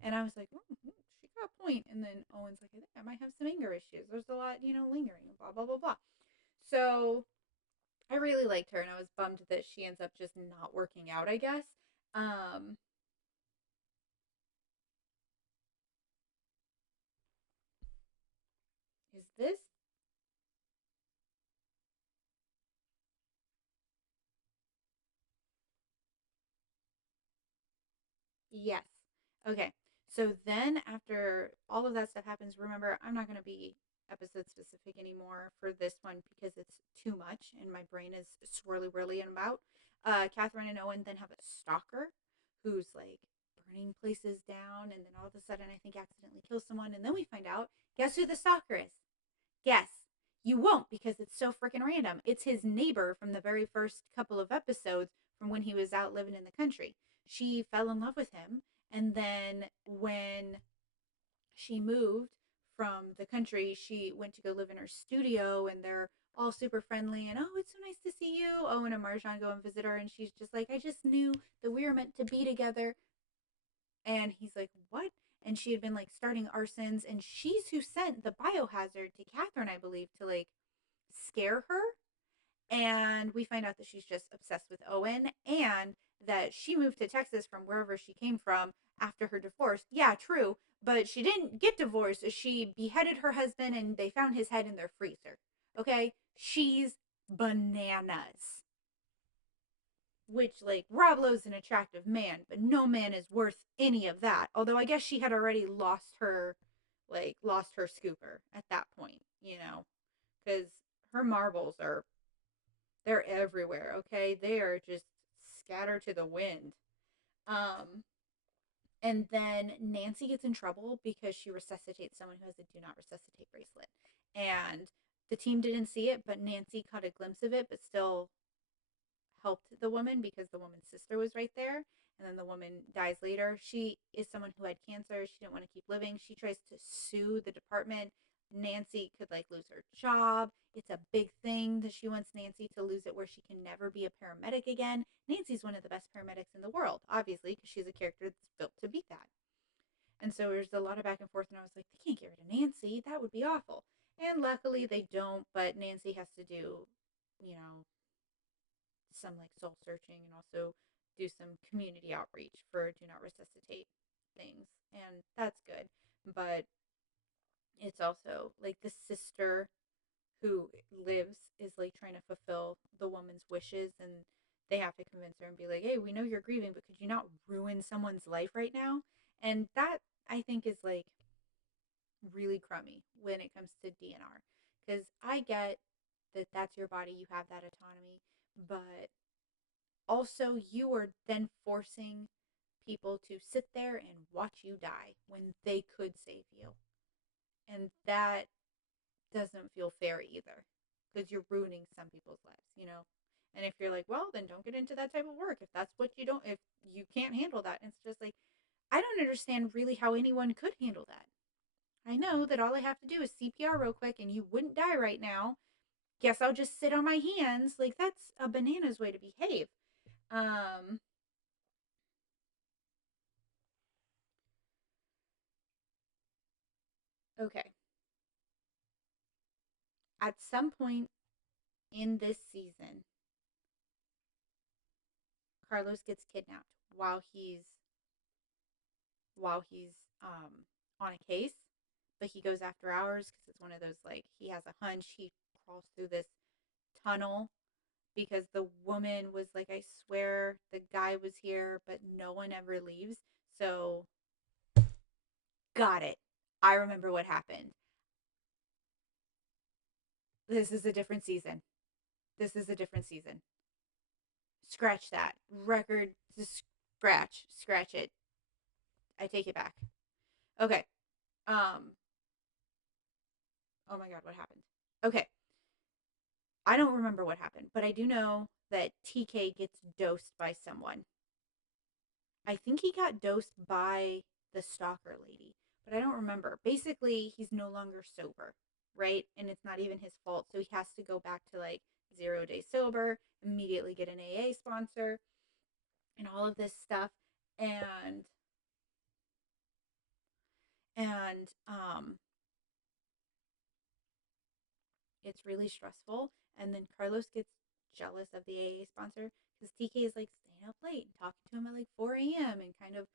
And I was like, she got a point. And then Owen's like, I think I might have some anger issues. There's a lot, lingering, blah, blah, blah, blah. So I really liked her, and I was bummed that she ends up just not working out, I guess. Um, is this? Yes. Okay. So then after all of that stuff happens, remember, I'm not going to be episode specific anymore for this one because it's too much and my brain is swirly whirly and about. Catherine and Owen then have a stalker who's like burning places down and then all of a sudden I think accidentally kills someone. And then we find out, guess who the stalker is? Guess. You won't because it's so freaking random. It's his neighbor from the very first couple of episodes from when he was out living in the country. She fell in love with him. And then when she moved from the country. She went to go live in her studio, and they're all super friendly and, oh, it's so nice to see you. Owen and Marjan go and visit her, and she's just like, I just knew that we were meant to be together. And he's like, what? And she had been like starting arsons, and she's who sent the biohazard to Catherine, I believe, to like scare her. And we find out that she's just obsessed with Owen, and that she moved to Texas from wherever she came from after her divorce. Yeah, true. But she didn't get divorced. She beheaded her husband and they found his head in their freezer. Okay? She's bananas. Which, like, Rob Lowe's an attractive man, but no man is worth any of that. Although I guess she had already lost her scooper at that point, because her marbles they're everywhere. Okay, they are just scattered to the wind. Um, and then Nancy gets in trouble because she resuscitates someone who has a do not resuscitate bracelet, and the team didn't see it, but Nancy caught a glimpse of it, but still helped the woman because the woman's sister was right there. And then the woman dies later. She is someone who had cancer. She didn't want to keep living. She tries to sue the department. Nancy could like lose her job. It's a big thing that she wants Nancy to lose it where she can never be a paramedic again. Nancy's one of the best paramedics in the world, obviously, because she's a character that's built to beat that. And so there's a lot of back and forth, and I was like, they can't get rid of Nancy. That would be awful. And luckily they don't, but Nancy has to do, you know, some like soul searching and also do some community outreach for do not resuscitate things, and that's good. But it's also like the sister who lives is like trying to fulfill the woman's wishes, and they have to convince her and be like, hey, we know you're grieving, but could you not ruin someone's life right now? And that, I think, is like really crummy when it comes to DNR, because I get that that's your body, you have that autonomy, but also you are then forcing people to sit there and watch you die when they could save you. And that doesn't feel fair either, because you're ruining some people's lives. And if you're like, well, then don't get into that type of work if that's what you don't, if you can't handle that. And it's just like, I don't understand really how anyone could handle that. I know that all I have to do is CPR real quick and you wouldn't die right now. Guess I'll just sit on my hands. Like, that's a bananas way to behave. Um, okay. At some point in this season, Carlos gets kidnapped while he's on a case, but he goes after hours because it's one of those, like, he has a hunch. He crawls through this tunnel because the woman was like, I swear the guy was here, but no one ever leaves. So, got it. I remember what happened. This is a different season. This is a different season. Scratch that. Record, just scratch it. I take it back. Okay. Um, oh my God, what happened? Okay. I don't remember what happened, but I do know that TK gets dosed by someone. I think he got dosed by the stalker lady, but I don't remember. Basically, he's no longer sober, right? And it's not even his fault. So he has to go back to like 0 days sober, immediately get an AA sponsor, and all of this stuff. And it's really stressful. And then Carlos gets jealous of the AA sponsor because TK is like staying up late and talking to him at like 4 a.m. and kind of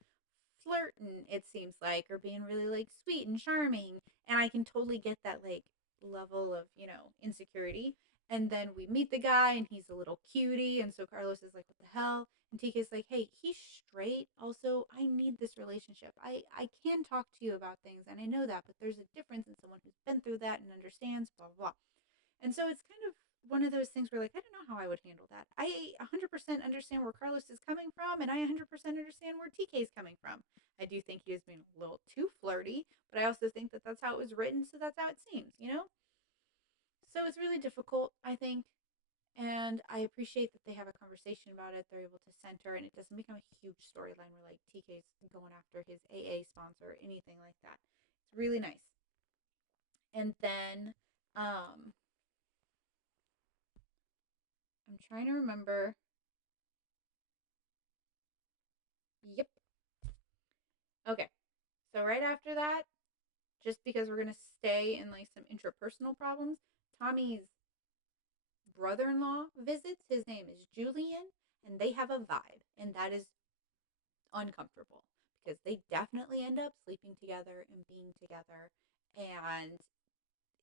flirting, it seems like, or being really like sweet and charming. And I can totally get that like level of, insecurity. And then we meet the guy and he's a little cutie. And so Carlos is like, what the hell? And TK's like, hey, he's straight. Also, I need this relationship. I can talk to you about things and I know that, but there's a difference in someone who's been through that and understands, blah, blah, blah. And so it's kind of one of those things where, like, I don't know how I would handle that. I 100% understand where Carlos is coming from, and I 100% understand where TK is coming from. I do think he was being a little too flirty, but I also think that that's how it was written, so that's how it seems. So it's really difficult, I think, and I appreciate that they have a conversation about it. They're able to center, and it doesn't become a huge storyline where, like, TK's going after his AA sponsor or anything like that. It's really nice. And then um I'm trying to remember. Yep. Okay. So right after that, just because we're gonna stay in like some interpersonal problems, Tommy's brother-in-law visits. His name is Julian, and they have a vibe, and that is uncomfortable because they definitely end up sleeping together and being together, and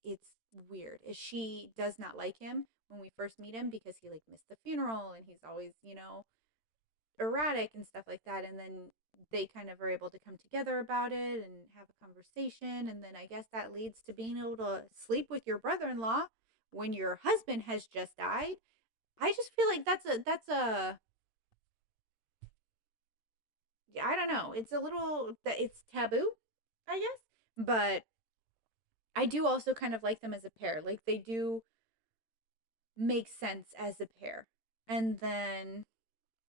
it's weird. She does not like him when we first meet him because he like missed the funeral and he's always, erratic and stuff like that. And then they kind of are able to come together about it and have a conversation. And then I guess that leads to being able to sleep with your brother in law when your husband has just died. I just feel like that's a I don't know. It's a little that it's taboo, I guess. But I do also kind of like them as a pair. Like they do make sense as a pair. And then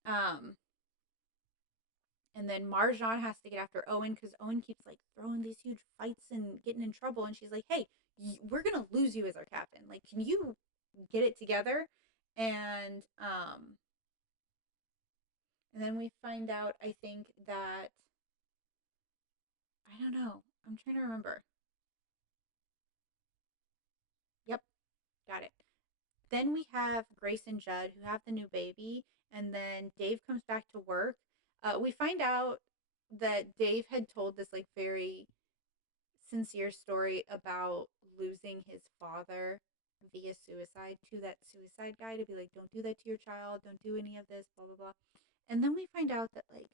um and then Marjan has to get after Owen because Owen keeps like throwing these huge fights and getting in trouble. And she's like, "Hey, we're gonna lose you as our captain. Like, can you get it together?" And and then we find out, I think that I don't know. I'm trying to remember. Yep, got it. Then we have Grace and Judd who have the new baby, and then Dave comes back to work. We find out that Dave had told this like very sincere story about losing his father via suicide to that suicide guy to be like, don't do that to your child, don't do any of this, blah blah blah. And then we find out that like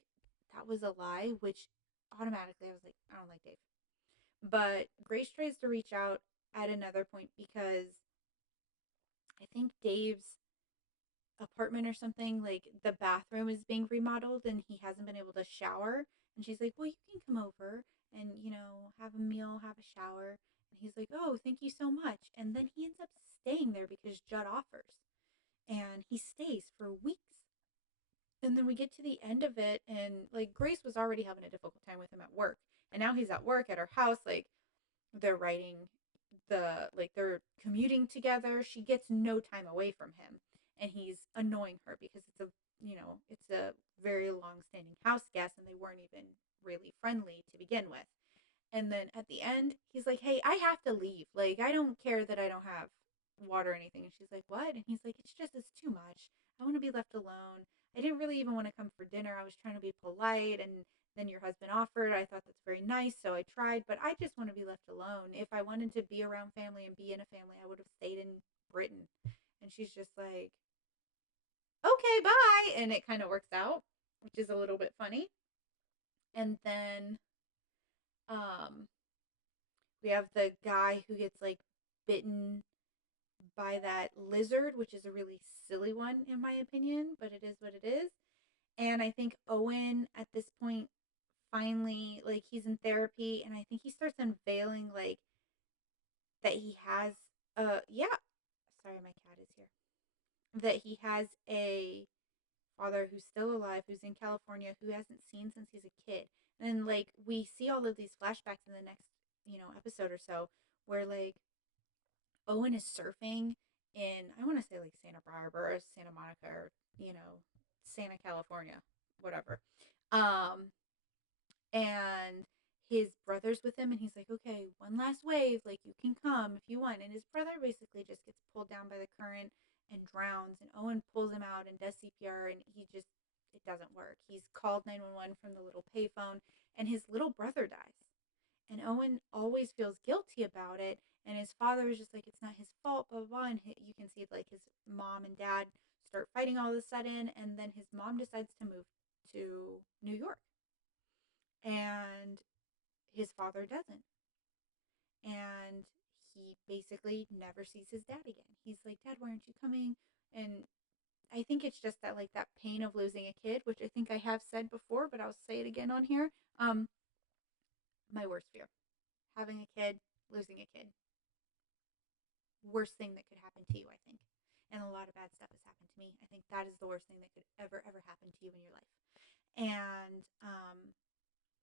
that was a lie, which automatically I was like, I don't like Dave. But Grace tries to reach out at another point because I think Dave's apartment or something, like the bathroom is being remodeled and he hasn't been able to shower. And she's like, well, you can come over and, have a meal, have a shower. And he's like, oh, thank you so much. And then he ends up staying there because Judd offers. And he stays for weeks. And then we get to the end of it, and like Grace was already having a difficult time with him at work. And now he's at work at her house, like they're writing they're commuting together. She gets no time away from him, and he's annoying her because it's a very long standing house guest and they weren't even really friendly to begin with. And then at the end he's like, hey, I have to leave, like I don't care that I don't have water or anything. And she's like, what? And he's like, it's too much. I want to be left alone. I didn't really even want to come for dinner. I was trying to be polite, and then your husband offered. I thought that's very nice, so I tried, but I just want to be left alone. If I wanted to be around family and be in a family, I would have stayed in Britain. And she's just like, okay, bye. And it kind of works out, which is a little bit funny. And then um we have the guy who gets like bitten by that lizard, which is a really silly one in my opinion, but it is what it is. And I think Owen at this point finally, like, he's in therapy, and I think he starts unveiling like that he has yeah, sorry, my cat is here. That he has a father who's still alive, who's in California, who hasn't seen since he's a kid. And like we see all of these flashbacks in the next, episode or so, where like Owen is surfing in, I want to say like Santa Barbara or Santa Monica or, Santa California, whatever. Um and his brother's with him, and he's like, okay, one last wave, like you can come if you want. And his brother basically just gets pulled down by the current and drowns, and Owen pulls him out and does CPR, and it doesn't work. He's called 911 from the little payphone, and his little brother dies. And Owen always feels guilty about it, and his father is just like, it's not his fault, blah blah blah. And you can see like his mom and dad start fighting all of a sudden, and then his mom decides to move to New York, and his father doesn't. And he basically never sees his dad again. He's like, Dad, why aren't you coming? And I think it's just that, like, that pain of losing a kid, which I think I have said before, but I'll say it again on here. My worst fear, having a kid, losing a kid, worst thing that could happen to you, I think. And a lot of bad stuff has happened to me. I think that is the worst thing that could ever happen to you in your life. And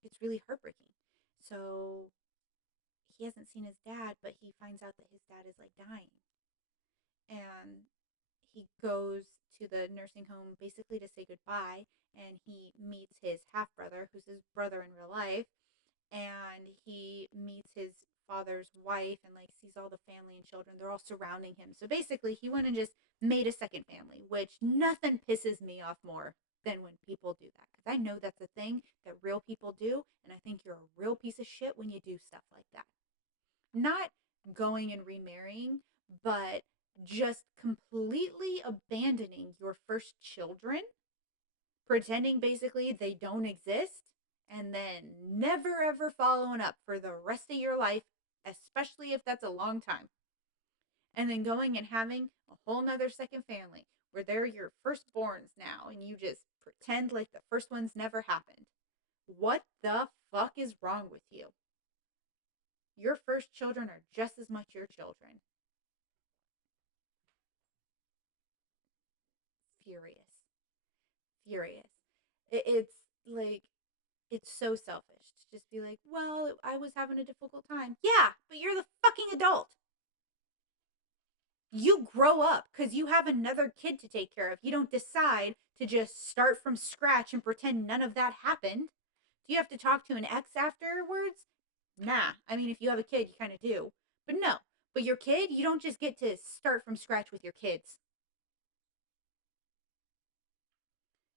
it's really heartbreaking. So he hasn't seen his dad, but he finds out that his dad is like dying. And he goes to the nursing home basically to say goodbye, and he meets his half brother, who's his brother in real life, and he meets his father's wife and like sees all the family and children. They're all surrounding him. So basically, he went and just made a second family, which nothing pisses me off more than when people do that, because I know that's a thing that real people do, and I think you're a real piece of shit when you do stuff like that. Not going and remarrying, but just completely abandoning your first children, pretending basically they don't exist, and then never ever following up for the rest of your life, especially if that's a long time. And then going and having a whole nother second family where they're your firstborns now, and you just pretend like the first ones never happened. What the fuck is wrong with you? Your first children are just as much your children. Furious. Furious. It's like, it's so selfish to just be like, well, I was having a difficult time. Yeah, but you're the fucking adult. You grow up because you have another kid to take care of. You don't decide to just start from scratch and pretend none of that happened. Do you have to talk to an ex afterwards? Nah. I mean, if you have a kid, you kind of do. But no. But your kid, you don't just get to start from scratch with your kids.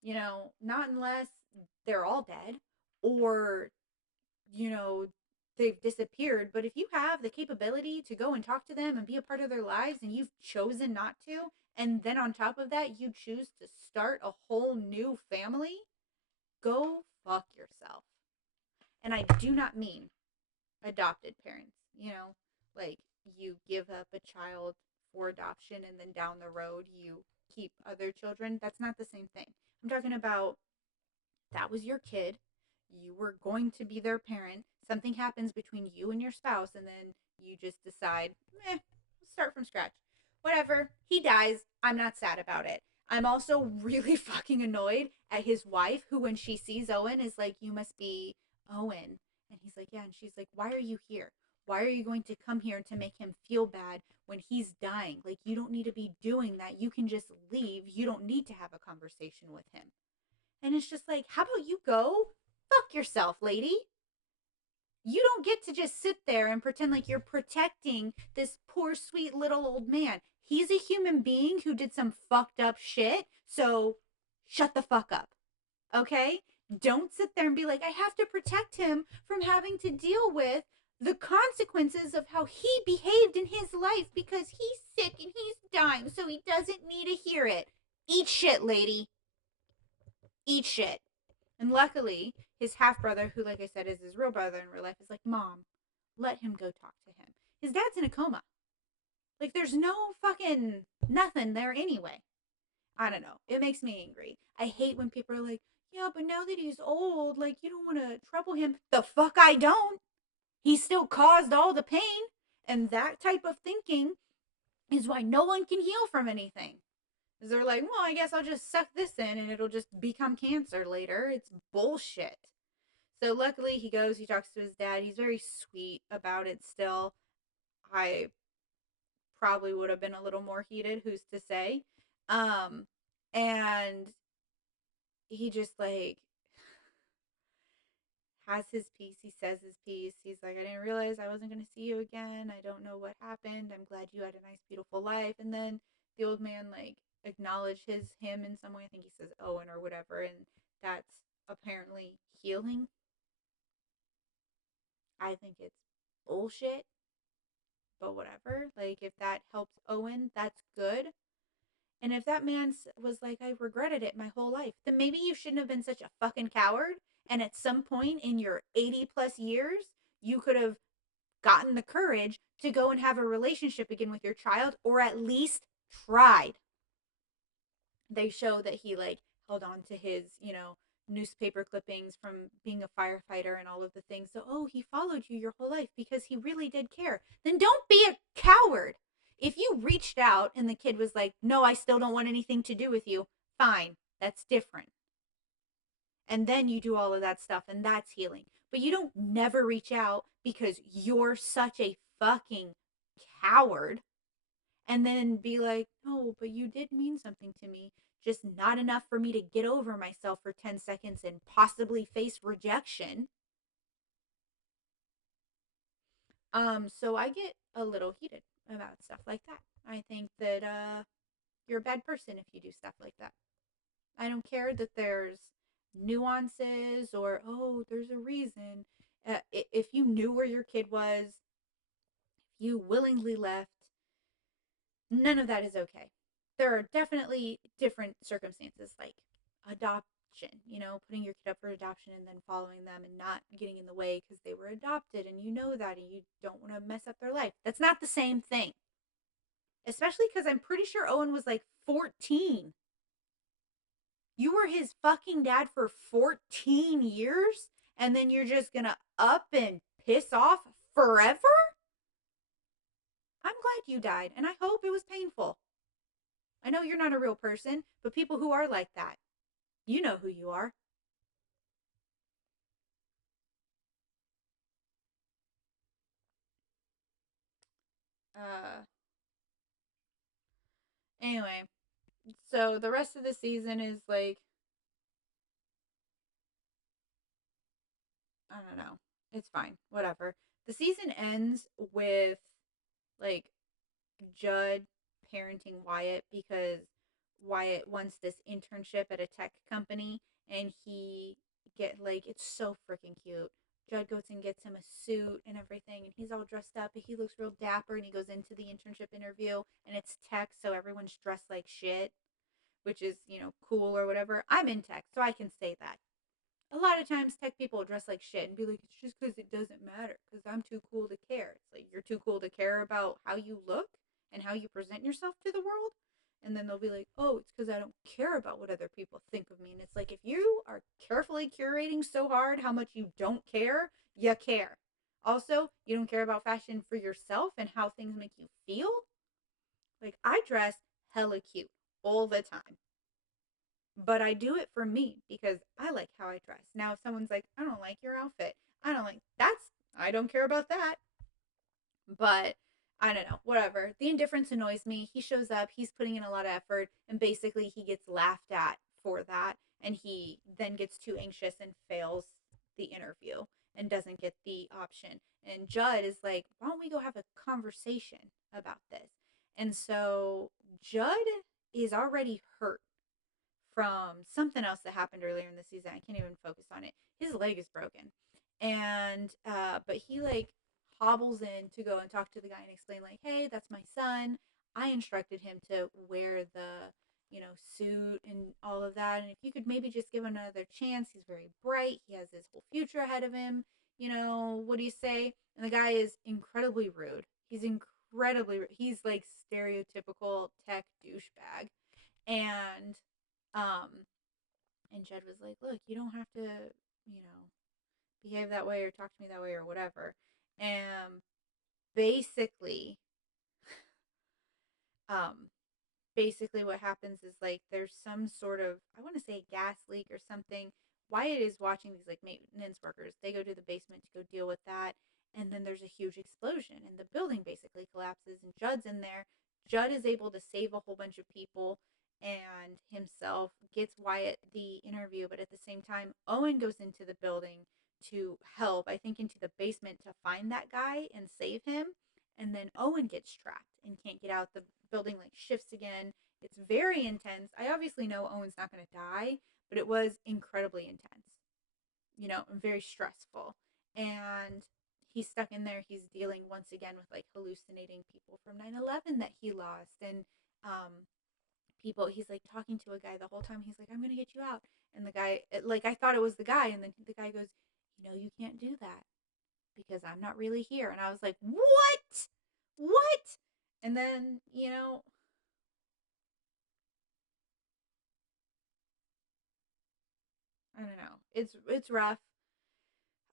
You know, not unless they're all dead or, you know, they've disappeared. But if you have the capability to go and talk to them and be a part of their lives and you've chosen not to, and then on top of that, you choose to start a whole new family, go fuck yourself. And I do not mean adopted parents, you know, like you give up a child for adoption and then down the road you keep other children. That's not the same thing. I'm talking about that was your kid. You were going to be their parent. Something happens between you and your spouse, and then you just decide, start from scratch. Whatever. He dies. I'm not sad about it. I'm also really fucking annoyed at his wife, who, when she sees Owen, is like, you must be Owen. And he's like, yeah. And she's like, why are you here? Why are you going to come here to make him feel bad when he's dying? Like, you don't need to be doing that. You can just leave. You don't need to have a conversation with him. And it's just like, how about you go fuck yourself, lady? You don't get to just sit there and pretend like you're protecting this poor, sweet little old man. He's a human being who did some fucked up shit, so shut the fuck up. Okay? Don't sit there and be like, I have to protect him from having to deal with the consequences of how he behaved in his life because he's sick and he's dying, so he doesn't need to hear it. Eat shit, lady. Eat shit. And luckily, his half brother, who, like I said, is his real brother in real life, is like, Mom, let him go talk to him. His dad's in a coma. Like, there's no fucking nothing there anyway. I don't know. It makes me angry. I hate when people are like, yeah, but now that he's old, like, you don't want to trouble him. The fuck I don't. He still caused all the pain. And that type of thinking is why no one can heal from anything. Because they're like, well, I guess I'll just suck this in and it'll just become cancer later. It's bullshit. So luckily he goes, he talks to his dad. He's very sweet about it still. I probably would have been a little more heated, who's to say. And he just like has his piece. He says his piece. He's like, I didn't realize I wasn't going to see you again. I don't know what happened. I'm glad you had a nice, beautiful life. And then the old man like acknowledged him in some way. I think he says Owen or whatever. And that's apparently healing. I think it's bullshit, but whatever. Like, if that helps Owen, that's good. And if that man was like, I regretted it my whole life, then maybe you shouldn't have been such a fucking coward. And at some point in your 80 plus years, you could have gotten the courage to go and have a relationship again with your child, or at least tried. They show that he like held on to his, newspaper clippings from being a firefighter and all of the things. So, oh, he followed you your whole life because he really did care. Then don't be a coward. If you reached out and the kid was like, no, I still don't want anything to do with you, fine. That's different. And then you do all of that stuff, and that's healing. But you don't never reach out because you're such a fucking coward, and then be like, oh, but you did mean something to me. Just not enough for me to get over myself for 10 seconds and possibly face rejection. So I get a little heated about stuff like that. I think that you're a bad person if you do stuff like that. I don't care that there's nuances or, oh, there's a reason. If you knew where your kid was, you willingly left, none of that is okay. There are definitely different circumstances like adoption, putting your kid up for adoption and then following them and not getting in the way because they were adopted and you know that and you don't want to mess up their life. That's not the same thing. Especially because I'm pretty sure Owen was like 14. You were his fucking dad for 14 years and then you're just gonna up and piss off forever? I'm glad you died and I hope it was painful. I know you're not a real person, but people who are like that, you know who you are. Uh, anyway, so the rest of the season is like, I don't know. It's fine. Whatever. The season ends with like Judd parenting Wyatt because Wyatt wants this internship at a tech company and he get like it's so freaking cute. Judd goes and gets him a suit and everything and he's all dressed up and he looks real dapper and he goes into the internship interview and it's tech so everyone's dressed like shit, which is, cool or whatever. I'm in tech, so I can say that. A lot of times tech people dress like shit and be like, it's just because it doesn't matter because I'm too cool to care. It's like, you're too cool to care about how you look and how you present yourself to the world. And then they'll be like, oh, it's because I don't care about what other people think of me. And it's like, if you are carefully curating so hard how much you don't care, you care. Also, you don't care about fashion for yourself and how things make you feel. Like, I dress hella cute all the time, but I do it for me because I like how I dress. Now, if someone's like, I don't like your outfit, I don't like that's, I don't care about that. But I don't know, whatever. The indifference annoys me. He shows up, he's putting in a lot of effort, and basically he gets laughed at for that. And he then gets too anxious and fails the interview and doesn't get the option. And Judd is like, why don't we go have a conversation about this? And so Judd is already hurt from something else that happened earlier in the season. I can't even focus on it. His leg is broken. And but he like hobbles in to go and talk to the guy and explain like, "Hey, that's my son. I instructed him to wear the, suit and all of that. And if you could maybe just give him another chance, he's very bright. He has his whole future ahead of him. What do you say?" And the guy is incredibly rude. He's like stereotypical tech douchebag. And um, and Jed was like, look, you don't have to, behave that way or talk to me that way or whatever. And basically, um, basically what happens is like there's some sort of, I want to say, gas leak or something. Wyatt is watching these like maintenance workers. They go to the basement to go deal with that. And then there's a huge explosion and the building basically collapses and Judd's in there. Judd is able to save a whole bunch of people and himself, gets Wyatt the interview, but at the same time, Owen goes into the building to help, I think into the basement to find that guy and save him. And then Owen gets trapped and can't get out. The building like shifts again. It's very intense. I obviously know Owen's not going to die, but it was incredibly intense, and very stressful. And he's stuck in there. He's dealing once again with like hallucinating people from 9/11 that he lost. And people, he's like talking to a guy the whole time. He's like, I'm going to get you out. And the guy, like, I thought it was the guy. And then the guy goes, you can't do that because I'm not really here. And I was like, what? What? And then, I don't know. It's rough.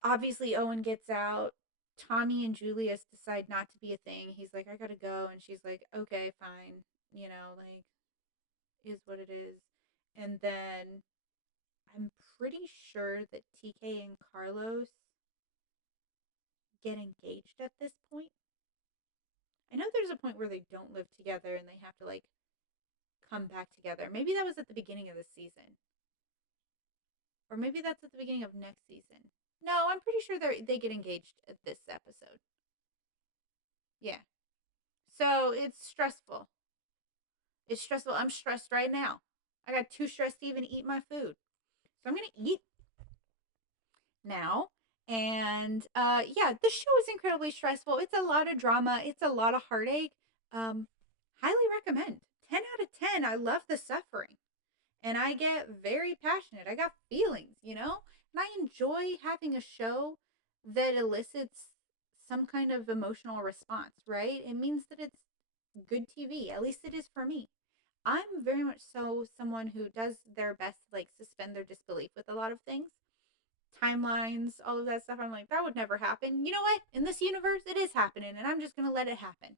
Obviously Owen gets out. Tommy and Julius decide not to be a thing. He's like, I gotta go, and she's like, okay, fine. Like, is what it is. And then I'm pretty sure that TK and Carlos get engaged at this point. I know there's a point where they don't live together and they have to like come back together. Maybe that was at the beginning of the season. Or maybe that's at the beginning of next season. No, I'm pretty sure they get engaged at this episode. Yeah. So it's stressful. It's stressful. I'm stressed right now. I got too stressed to even eat my food. So I'm going to eat now. And yeah, the show is incredibly stressful. It's a lot of drama, it's a lot of heartache. Highly recommend. 10 out of 10. I love the suffering. And I get very passionate. I got feelings, you know? And I enjoy having a show that elicits some kind of emotional response, right? It means that it's good TV. At least it is for me. I'm very much so someone who does their best to like suspend their disbelief with a lot of things. Timelines, all of that stuff. I'm like, that would never happen. You know what? In this universe, it is happening, and I'm just going to let it happen.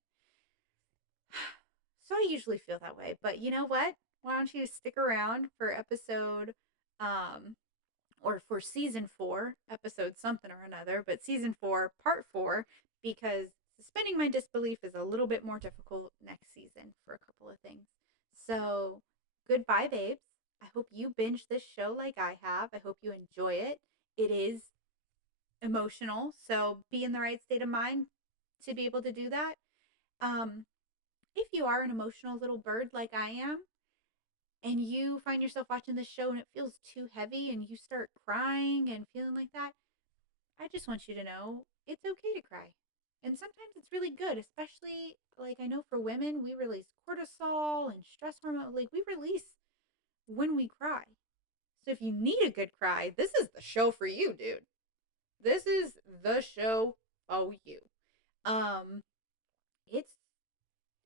So I usually feel that way. But you know what? Why don't you stick around for episode, or for season 4, episode something or another, but season 4, part 4, because suspending my disbelief is a little bit more difficult next season for a couple of things. So, goodbye, babes. I hope you binge this show like I have. I hope you enjoy it. It is emotional, so be in the right state of mind to be able to do that. Um, if you are an emotional little bird like I am, and you find yourself watching this show and it feels too heavy and you start crying and feeling like that, I just want you to know it's okay to cry. And sometimes it's really good, especially like I know for women, we release cortisol and stress hormone. Like we release when we cry. So if you need a good cry, this is the show for you, dude. This is the show for you. Um, it's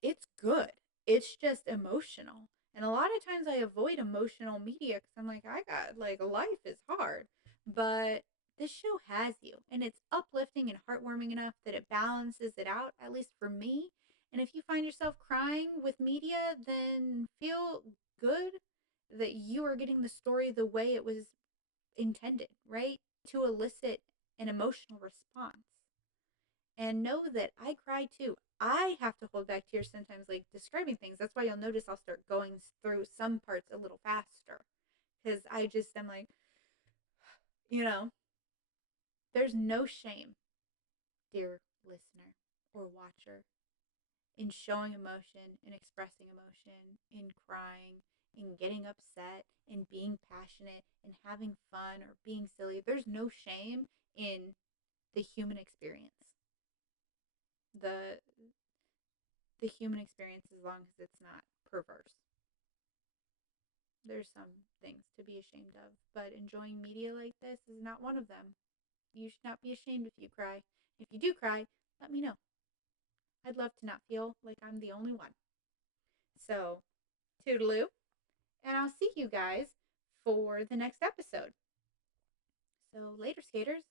it's good. It's just emotional. And a lot of times I avoid emotional media because I'm like, I got like life is hard. But this show has you, and it's uplifting and heartwarming enough that it balances it out, at least for me. And if you find yourself crying with media, then feel good that you are getting the story the way it was intended, right? To elicit an emotional response. And know that I cry too. I have to hold back tears sometimes, like describing things. That's why you'll notice I'll start going through some parts a little faster. Because I just am like, you know, there's no shame, dear listener or watcher, in showing emotion, in expressing emotion, in crying, in getting upset, in being passionate, in having fun or being silly. There's no shame in the human experience. The the human experience as long as it's not perverse. There's some things to be ashamed of, but enjoying media like this is not one of them. You should not be ashamed if you cry. If you do cry, let me know. I'd love to not feel like I'm the only one. So, toodaloo, and I'll see you guys for the next episode. So, later, skaters.